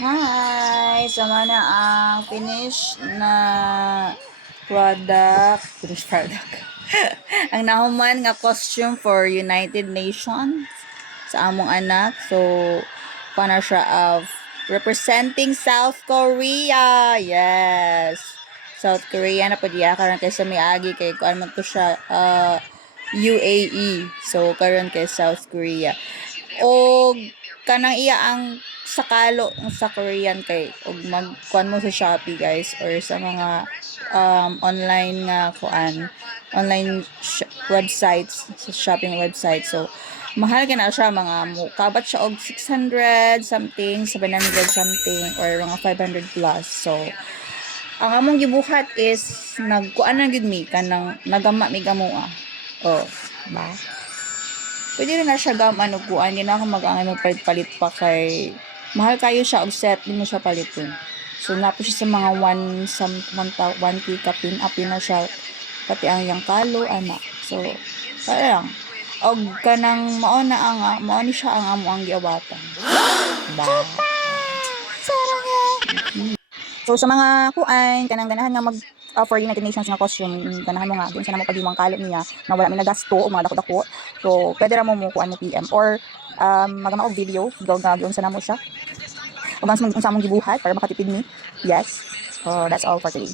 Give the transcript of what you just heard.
Hi! Sama na ang finish na product. Ang nahuman nga costume for United Nations sa among anak. So, paano siya of representing South Korea. Yes. South Korea na po diya karon kay sa miagi kay kuan man to siya UAE. So, karon kay South Korea. O kanang iya ang sakalo sa Korean kay og magkuan mo sa Shopee guys or sa mga online nga kuan online websites sa shopping website. So mahal ka na siya mga kabat siya og 600 something 700 something or mga 500 plus. So ang among gibuhat is nagkuan na gid mi kanang nagama mi gamoa. Oh, ba? Pwede rin na siya ano kuan, hindi na ako mag-angay mo palit-palit pa kay mahal kayo siya og set, din mo siya palitin. So napo siya sa mga 1k kapin, apin na siya pati ang yang kalo ana. So parang og kanang mao na ang mao ni siya ang amo ang giawatan. Ba. So sa mga kuan kanang ganahan nga mag for United Nations nga costume ganahan mo nga dun sa namo pagimang kalot niya na wala mi nagasto o mga dako-dako. So pwede ra mo kuan mo PM or magama og video gaw sa namo siya. Ug ang sa among gibuhat para makatipid mi. Yes. So that's all for today.